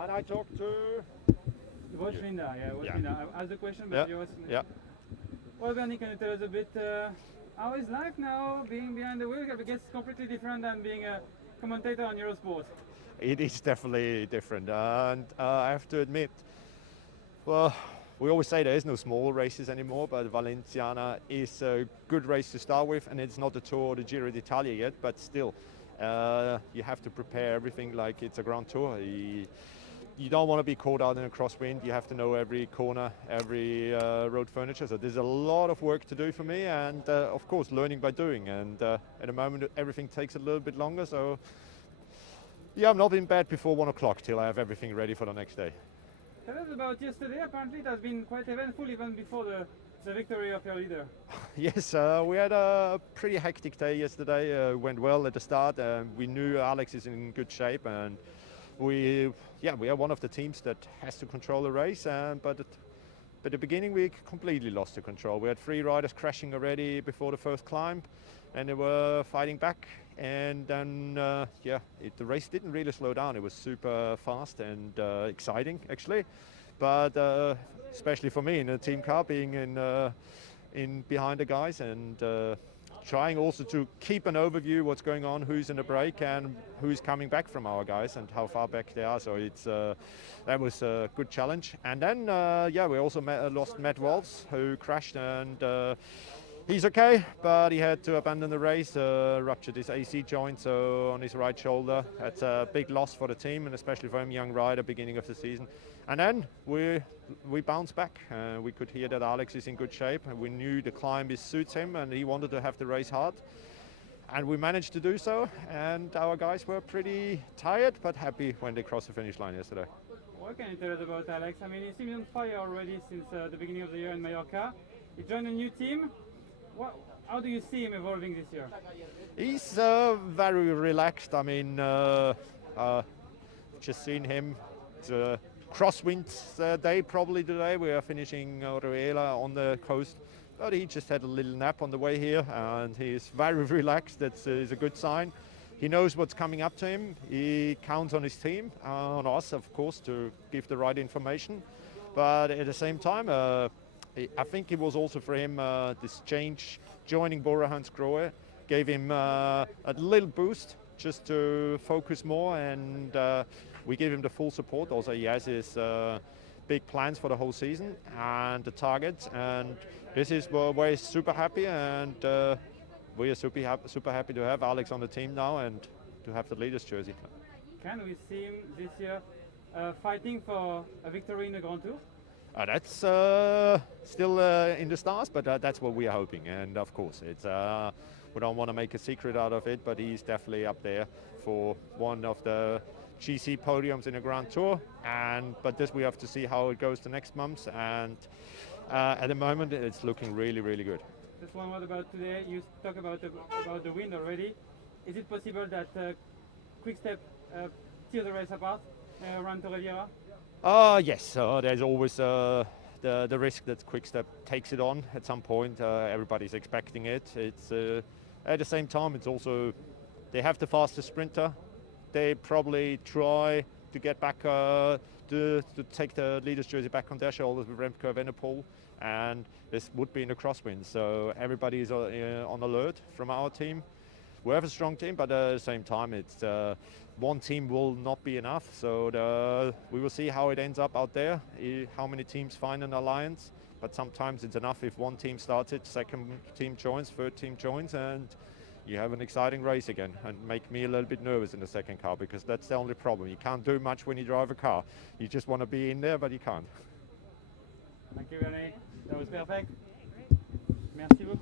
And I talked to... Linda, Yeah. Linda. I asked the question, but Yeah. you was... Yeah. Well, Bernie, can you tell us a bit how is life now being behind the wheel? I guess it's completely different than being a commentator on Eurosport. It is definitely different, and I have to admit, well, we always say there is no small races anymore, but Valenciana is a good race to start with, and it's not the Tour or the Giro d'Italia yet, but still, you have to prepare everything like it's a Grand Tour. You don't want to be caught out in a crosswind. You have to know every corner, every road furniture. So there's a lot of work to do for me, and of course, learning by doing. And at the moment, everything takes a little bit longer. So yeah, I'm not in bed before 1 o'clock till I have everything ready for the next day. Tell us about yesterday. Apparently, it has been quite eventful even before the victory of your leader. Yes, we had a pretty hectic day yesterday. Went well at the start. We knew Alex is in good shape, and we are one of the teams that has to control the race. But at the beginning, we completely lost the control. We had 3 riders crashing already before the first climb, and they were fighting back. And then, the race didn't really slow down. It was super fast and exciting, actually. But especially for me in a team car, being in behind the guys and trying also to keep an overview what's going on, who's in the break and who's coming back from our guys and how far back they are. So it's that was a good challenge. And then we also lost Matt Waltz, who crashed, and he's okay, but he had to abandon the race, ruptured his AC joint on his right shoulder. That's a big loss for the team, and especially for him, young rider, beginning of the season. And then we bounced back. We could hear that Alex is in good shape, and we knew the climb suits him, and he wanted to have the race hard. And we managed to do so, and our guys were pretty tired, but happy when they crossed the finish line yesterday. What can you tell us about Alex? I mean, he seems on fire already since the beginning of the year in Mallorca. He joined a new team. How do you see him evolving this year? He's very relaxed. I mean, just seen him. It's a crosswind day probably today. We are finishing Orihuela on the coast, but he just had a little nap on the way here, and he's very relaxed. That's is a good sign. He knows what's coming up to him. He counts on his team, on us, of course, to give the right information. But at the same time, I think it was also for him this change, joining Bora Hansgrohe, gave him a little boost just to focus more, and we give him the full support. Also, he has his big plans for the whole season and the targets, and this is where we're super happy, and we are super happy to have Alex on the team now and to have the leader's jersey. Can we see him this year fighting for a victory in the Grand Tour? That's still in the stars, but that's what we are hoping. And of course, it's we don't want to make a secret out of it, but he's definitely up there for one of the GC podiums in the Grand Tour. But this we have to see how it goes the next months. And at the moment, it's looking really, really good. Just one word about today. You talk about the wind already. Is it possible that Quick-Step tear the race apart around Torrevieja? Yes, there's always the risk that Quick-Step takes it on at some point. Everybody's expecting it. It's at the same time, it's also they have the fastest sprinter. They probably try to get back to take the leader's jersey back on their shoulders with Remco Evenepoel, and this would be in a crosswind. So everybody is on alert from our team. We have a strong team, but at the same time, it's one team will not be enough. So we will see how it ends up out there, how many teams find an alliance. But sometimes it's enough if one team starts it, second team joins, third team joins, and you have an exciting race again. And make me a little bit nervous in the second car, because that's the only problem. You can't do much when you drive a car. You just want to be in there, but you can't. Thank you, René. That was perfect. Merci beaucoup.